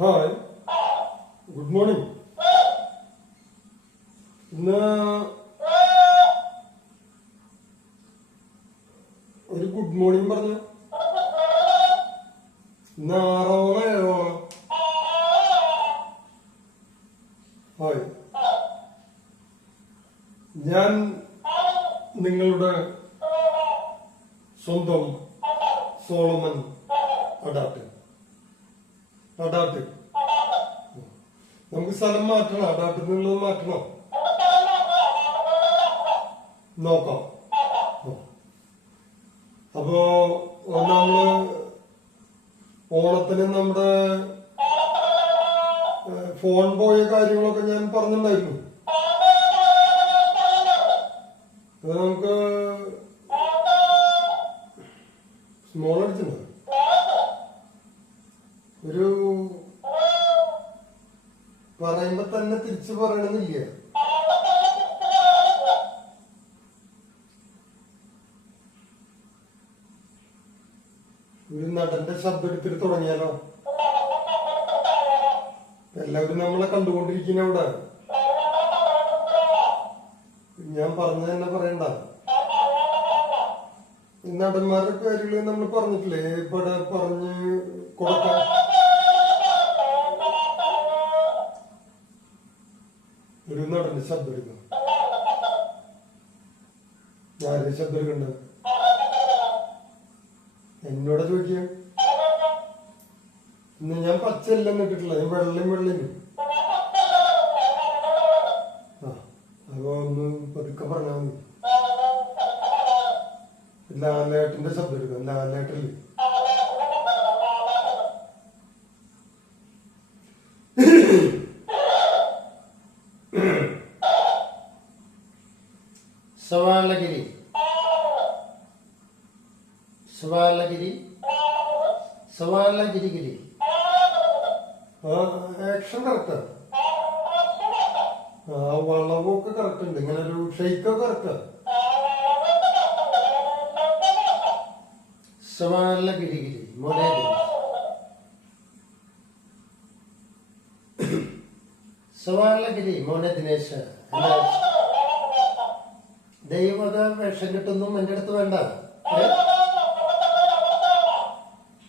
Hi, good morning. ഇന്ന് ഒരു good morning പറഞ്ഞു. ഇന്ന് 6-7. ഹായ്, ഞാൻ നിങ്ങളുടെ സ്വന്തം സോളമൻ അഡാപ്റ്റ്. നമുക്ക് സ്ഥലം മാറ്റണം, അഡാപ്റ്റിൽ നിന്നുള്ളത് മാറ്റണം. നോക്കാം. അപ്പോ നമ്മള് ഓണത്തിന് നമ്മുടെ ഫോൺ പോയ കാര്യങ്ങളൊക്കെ ഞാൻ പറഞ്ഞിട്ടുണ്ടായിരുന്നു. അത് നമുക്ക് സ്മോൾ അടിച്ചിട്ടുണ്ട്. ഒരു പറയുമ്പോ തന്നെ തിരിച്ചു പറയണമെന്നില്ല. ഒരു നടന്റെ ശബ്ദം എടുത്തിട്ട് തുടങ്ങിയാലോ? എല്ലാവരും നമ്മളെ കണ്ടുകൊണ്ടിരിക്കുന്ന അവിടെ. ഞാൻ പറഞ്ഞത് തന്നെ പറയണ്ട. ഈ നടന്മാരുടെ കാര്യങ്ങൾ നമ്മൾ പറഞ്ഞിട്ടില്ലേ? ഇവിടെ പറഞ്ഞ് കൊടുക്കാൻ ഒരു നടന്റെ ശബ്ദം എടുക്കണം. ആരുടെ ശബ്ദം എടുക്കണ്ട? എന്നോട് ചോദിക്കുക. ഇന്ന് ഞാൻ പച്ചയെല്ലാം ഇട്ടിട്ടില്ല, ഞാൻ വെള്ളം. അപ്പൊ ഒന്ന് പതുക്കെ പറഞ്ഞാൽ മതി. ലാലേട്ടന്റെ ശബ്ദം എടുക്കാം. ലാലേട്ടല്ലേ? സവാളഗിരി ആക്ഷൻ കറക്റ്റാ. വളവൊക്കെ കറക്റ്റ് ഉണ്ട്. ഇങ്ങനെ ഒരു ഷെയ്ക്കൊക്കെ കറക്റ്റാ. സവാളഗിരി മോനെ ദിനേശ്. ദൈവത വേഷം കിട്ടുന്നു എന്റെ അടുത്ത് വേണ്ട.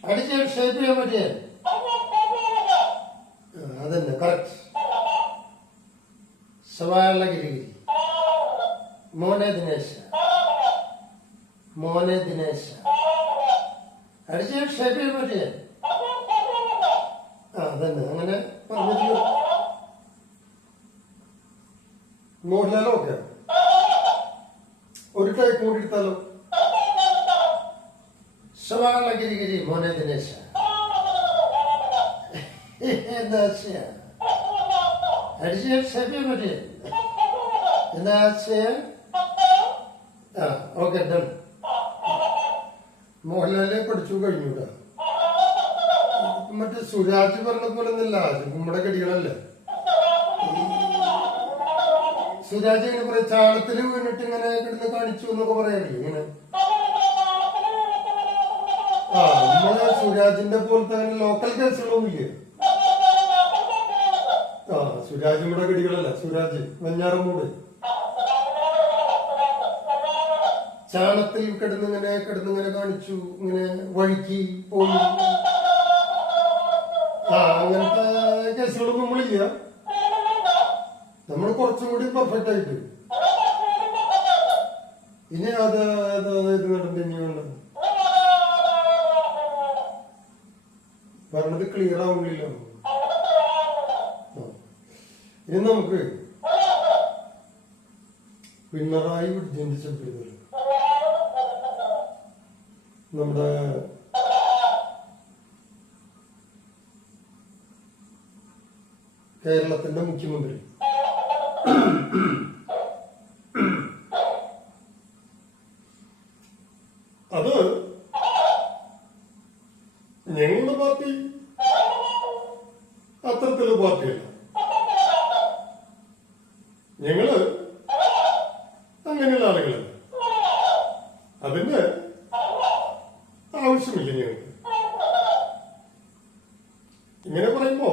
അടിച്ച് ഷേപ്പ് ചെയ്യാൻ പറ്റിയ അതന്നെ കറക്റ്റ്. സവാളഗിരി മോനെ ദിനേശ് അടിച്ച് ഷേപ്പ് ചെയ്യാൻ പറ്റിയ അതന്നെ അങ്ങനെ പറഞ്ഞിട്ടുള്ളൂ. മോഹൻലാലോ ഒക്കെ ഒരു ടൈപ്പ് കൂടി എടുത്താലോ? സവാളഗിരി മോനെ ദിനേശ. അടിച്ച് ഷേപ്പ് ചെയ്യാൻ പറ്റിയ എന്താ? Okay done. മോഹൻലാലെ പഠിച്ചു കഴിഞ്ഞൂടാ. മറ്റേ സുരാജ് പറഞ്ഞ പോലെ ഒന്നല്ല, നമ്മുടെ കടികളല്ലേ. സുരാജ് ഇങ്ങനെ കുറെ ചാണത്തിൽ വീണിട്ട് ഇങ്ങനെ കിടന്ന് കാണിച്ചു എന്നൊക്കെ പറയാറില്ലേ ഇങ്ങനെ. നമ്മളെ സുരാജിന്റെ പോലത്തെ അങ്ങനെ ലോക്കൽ കേസുകളൊന്നുമില്ലേ? സുരാജ് നമ്മുടെ കടികളല്ല. സുരാജ് വെഞ്ഞാറമൂട് ചാണത്തിൽ കിടന്നിങ്ങനെ കാണിച്ചു, ഇങ്ങനെ വഴുക്കി പോയി. അങ്ങനത്തെ കേസുകളൊന്നും നമ്മളില്ല. നമ്മൾ കുറച്ചും കൂടി പെർഫെക്റ്റ് ആയിട്ട്. ഇനി അത് നടന്റെ ഇനി വേണ്ട പറഞ്ഞത് ക്ലിയർ ആവുന്നില്ല. ഇനി നമുക്ക് പിണറായി വിജയന്റെ ശബ്ദം നമ്മുടെ കേരളത്തിന്റെ മുഖ്യമന്ത്രി അത് ഞങ്ങളുടെ പാർട്ടി അത്തരത്തിലുള്ള പാർട്ടിയല്ല. ഞങ്ങള് അങ്ങനെയുള്ള ആളുകളല്ല. അതിന്റെ ആവശ്യമില്ല ഞങ്ങൾക്ക്. ഇങ്ങനെ പറയുമ്പോ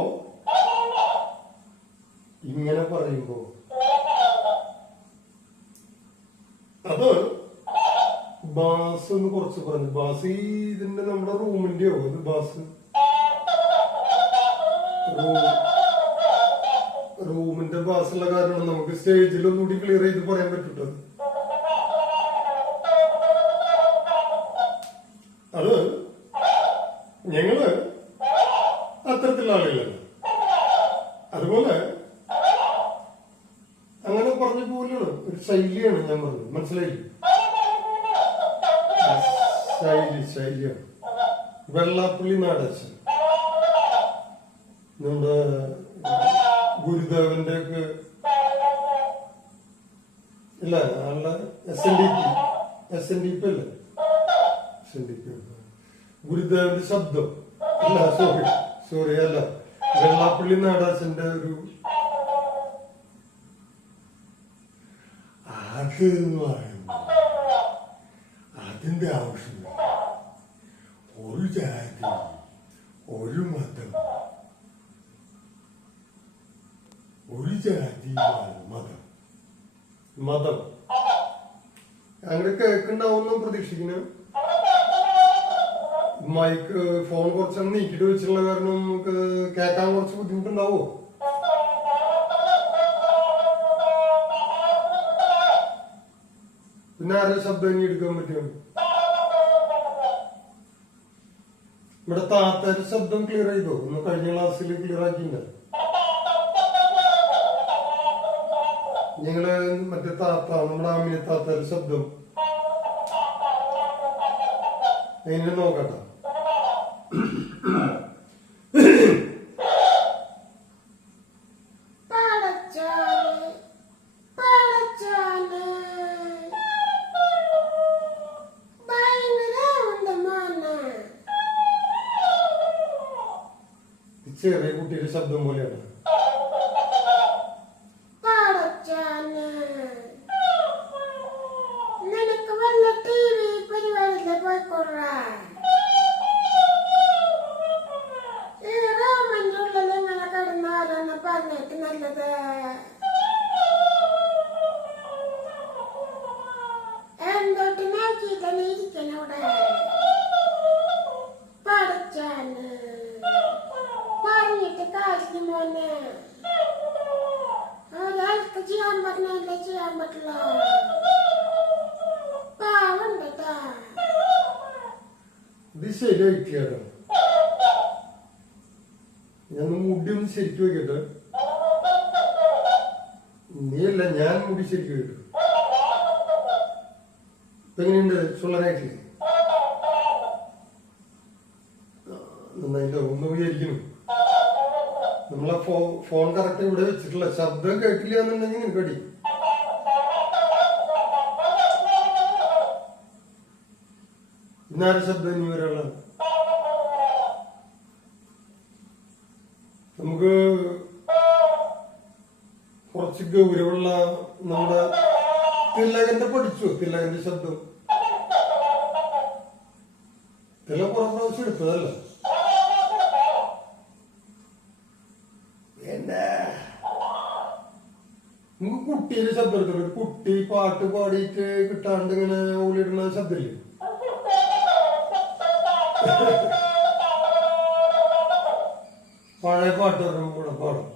അത് ബാസ് ഒന്ന് കുറച്ച് പറഞ്ഞു. ബാസ് ഈ ഇതിന്റെ നമ്മുടെ റൂമിന്റെയോ അത് ബാസ് റൂമിന്റെ ബാസുള്ള കാരണം നമുക്ക് സ്റ്റേജിൽ ഒന്നുകൂടി ക്ലിയർ ചെയ്ത് പറയാൻ പറ്റൂട്ടോ. അത് ഞങ്ങള് അത്തരത്തിലുള്ള ആളുകളല്ല. അതുപോലെ അങ്ങനെ പറഞ്ഞു പോലാണ് ഒരു ശൈലിയാണ് ഞാൻ പറഞ്ഞത്. മനസ്സിലായില്ലേ? ശൈലിയാണ്. വെള്ളാപ്പള്ളി നാടച്ഛൻ നമ്മുടെ ഗുരുദേവന്റെ ഒക്കെ ഇല്ല ആളുടെ SNDP അല്ലേ? SNDP ഗുരുദേവന്റെ ശബ്ദം അല്ല, സോറി അല്ല, വെള്ളാപ്പള്ളി നാടാച്ചന്റെ ഒരു അത് എന്ന് പറയുമ്പോ അതിന്റെ ആവശ്യമില്ല. ഒരു ജാതി, ഒരു മതം, ഒരു ജാതി മതം അങ്ങനെ കേൾക്കുണ്ടാവുന്ന പ്രതീക്ഷിക്കുന്നു. മൈക്ക് ഫോൺ കുറച്ചങ്ങ് നീക്കിട്ട് വെച്ചിട്ടുള്ള കാരണം നമുക്ക് കേൾക്കാൻ കുറച്ച് ബുദ്ധിമുട്ടുണ്ടാവോ? പിന്നെ ആരുടെ ശബ്ദം ഇനി എടുക്കാൻ പറ്റുമോ? ഇവിടെ താത്താരുടെ ശബ്ദം ക്ലിയർ ചെയ്തോ? ഒന്ന് കഴിഞ്ഞ ക്ലാസ്സിൽ ക്ലിയർ ആക്കിയില്ല. നിങ്ങള് മറ്റേ താത്ത നമ്മുടെ ആമിനെ താത്താരുടെ ശബ്ദം എങ്ങനെ നോക്കട്ടെ. ചെറിയ കുട്ടിയുടെ ശബ്ദം പോലെയാണ്. നിനക്ക് വല്ല TV പരിപാടിയില്ല പോയിക്കൊള്ള. ഈ റൂമിന്റെ ഉള്ളിൽ ഇങ്ങനെ കിടന്നാലെന്ന് പറഞ്ഞിട്ട് നല്ലത്. എന്തോട്ട് നോക്കിയിട്ട് നീ ഇരിക്കണവിടെ പഠിച്ചാന് പറഞ്ഞിട്ട് കാശി മോനെ. ഒരാൾക്ക് ചെയ്യാൻ പറഞ്ഞല്ലേ ചെയ്യാൻ പറ്റില്ല. പാവണ്ടട്ടാ. ഇത് ശരിയായിട്ടാണ്. ഞാൻ മുടി ഒന്ന് ശരിക്കും വയ്ക്കട്ടെ. നീയല്ല, ഞാൻ മുടി ശരിക്കും വയ്ക്കും. ഇപ്പൊ എങ്ങനെയുണ്ട്? ചുള്ളനായിട്ടില്ലേ? നന്നായില്ല, ഒന്ന് വിചാരിക്കുന്നു. നമ്മളെ ഫോൺ കറക്റ്റ് ഇവിടെ വെച്ചിട്ടില്ല. ശബ്ദം കേട്ടില്ല എന്നുണ്ടെങ്കിൽ നിനക്ക് അടി. ഇന്നാരുടെ ശബ്ദം ഇനി വരാനുള്ള നമുക്ക് കുറച്ച് ഗൗരവമുള്ള നമ്മുടെ തിലകന്റെ പഠിച്ചു. തിലകന്റെ ശബ്ദം തിലക കുറെ പ്രാവശ്യം എടുത്തതല്ല. നമുക്ക് കുട്ടിയുടെ ശബ്ദം എടുക്കണം. ഒരു കുട്ടി പാട്ട് പാടിയിട്ട് കിട്ടാണ്ട് ഇങ്ങനെ ഓളിയിടുന്ന ശബ്ദമില്ലേ? പഴയ പാട്ട് കൂടെ പാടും.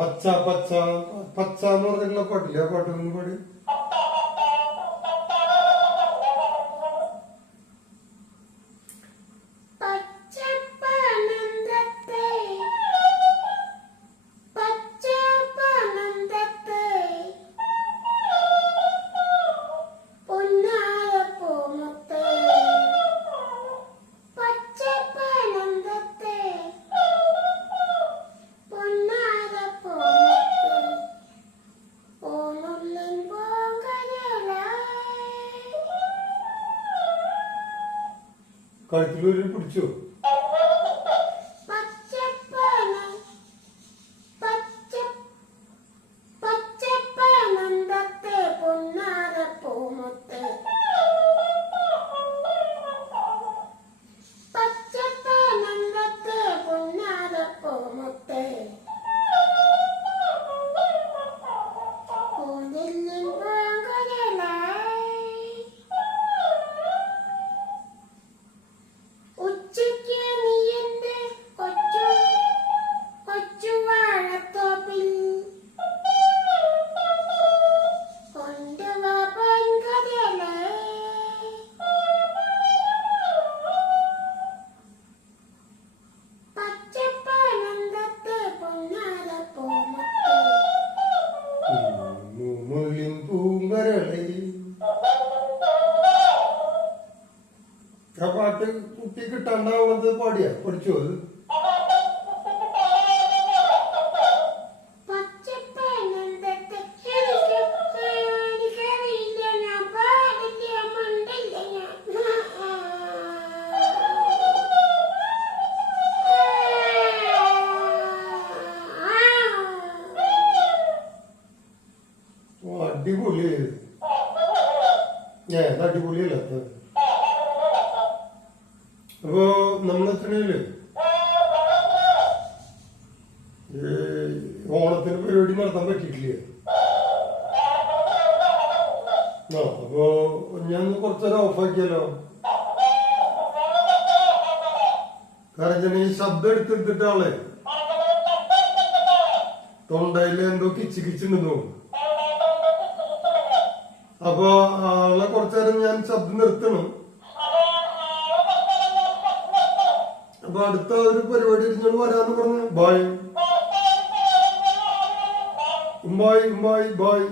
പച്ച പച്ച പച്ച എന്ന് പറഞ്ഞിട്ടുള്ള പാട്ടില്ലേ? ആ പാട്ടൊന്നും പാടി. കഴുത്തിലൂരി പിടിച്ചു. കരയല്ലേ ആ പാട്ട് കുട്ടി കിട്ടാണ്ടാവുന്നത് പാടിയാ പഠിച്ചോ അത് പച്ചപ്പനന്തത്തെ എനിക്കറിയില്ല, ഞാൻ പാടില്ല, മണ്ടില്ല ഞാൻ. അടിപൊളിയായത് അടിപൊളിയല്ല അപ്പോ നമ്മളെത്രയില് ഓണത്തിന് പരിപാടി നടത്താൻ പറ്റിയിട്ടില്ല. അപ്പോ ഞാൻ കുറച്ചേരം ഓഫാക്കിയല്ലോ. കാരണം ഈ ശബ്ദം എടുത്തെടുത്തിട്ടാളെ തൊണ്ടയില് എന്തോ കിച്ച് കിച്ചുണ്ടെന്ന് തോന്നുന്നു. അപ്പൊ ആളെ കുറച്ചേരം ഞാൻ ശബ്ദം നിർത്തണം. അപ്പൊ അടുത്ത ഒരു പരിപാടി ഞാൻ വരാന്ന് പറഞ്ഞു. Bye bye bye bye.